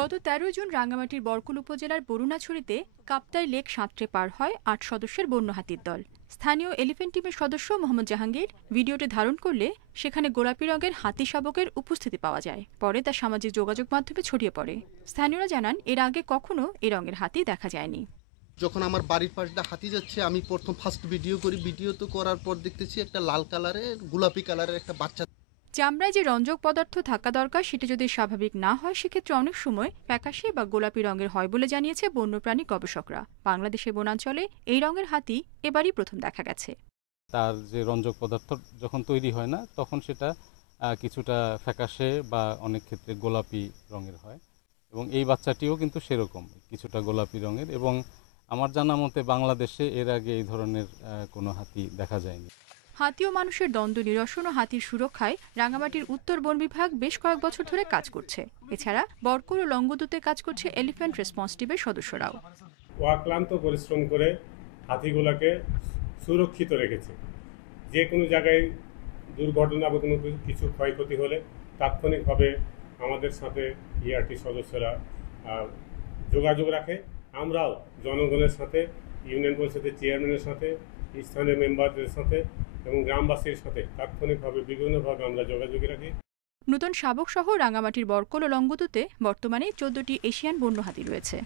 গত ১৩ জুন রাঙ্গামাটির বরকুল উপজেলার বরুণাছড়িতে কাপ্তাই লেক সাঁতরে পার হয় ৮ সদস্যের বন্য হাতির দল। স্থানীয় এলিফ্যান্ট টিমের সদস্য মোহাম্মদ জাহাঙ্গীর ভিডিওটি ধারণ করলে সেখানে গোলাপি রঙের হাতি শাবকের উপস্থিতি পাওয়া যায়। পরে তা সামাজিক যোগাযোগ মাধ্যমে ছড়িয়ে পড়ে। স্থানীয়রা জানান, এর আগে কখনো এই রঙের হাতি দেখা যায়নি। যখন আমার বাড়ির পাশ দিয়ে হাতি যাচ্ছে, আমি ফার্স্ট ভিডিও করি। ভিডিও তো করার পর দেখতেছি একটা লাল কালারের গোলাপি কালারের একটা বাচ্চা। চামড়ায় যে রঞ্জক পদার্থ থাকা দরকার সেটা যদি স্বাভাবিক না হয়, সেক্ষেত্রে অনেক সময় ফ্যাকাশে বা গোলাপি রঙের হয় বলে জানিয়েছে বন্যপ্রাণী গবেষকরা। বাংলাদেশের বনাঞ্চলে এই রঙের হাতি এবারই প্রথম দেখা গেছে। তার যে রঞ্জক পদার্থ যখন তৈরি হয় না, তখন সেটা কিছুটা ফ্যাকাশে বা অনেক ক্ষেত্রে গোলাপি রঙের হয়, এবং এই বাচ্চাটিও কিন্তু সেরকম কিছুটা গোলাপি রঙের। এবং আমার জানা মতে বাংলাদেশে এর আগে এই ধরনের কোনো হাতি দেখা যায়নি। হাতি ও মানুষের দ্বন্দ্ব নিরসন ও হাতির সুরক্ষায় রাঙ্গামাটির উত্তর বন বিভাগ বেশ কয়েক বছর ধরে কাজ করছে। এছাড়া বরকুল ও লংগদুতে কাজ করছে এলিফ্যান্ট রেসপন্স টিমের সদস্যরাও। অক্লান্ত পরিশ্রম করে হাতিগুলোকে সুরক্ষিত রেখেছে। যে কোনো জায়গায় দুর্ঘটনা বা কোনো কিছু ক্ষয়ক্ষতি হলে তাৎক্ষণিকভাবে আমাদের সাথে ইআরটি সদস্যরা যোগাযোগ রাখে। আমরাও জনগণের সাথে, ইউনিয়ন পরিষদের চেয়ারম্যানের সাথে, স্থানীয় মেম্বারদের সাথে এবং গ্রামবাসীর সাথে তাৎক্ষণিকভাবে বিভিন্নভাবে আমরা যোগাযোগ রাখি। নতুন শাবক সহ রাঙ্গামাটির বরকুল ও লংগদুতে বর্তমানে ১৪টি এশিয়ান বন্য হাতি রয়েছে।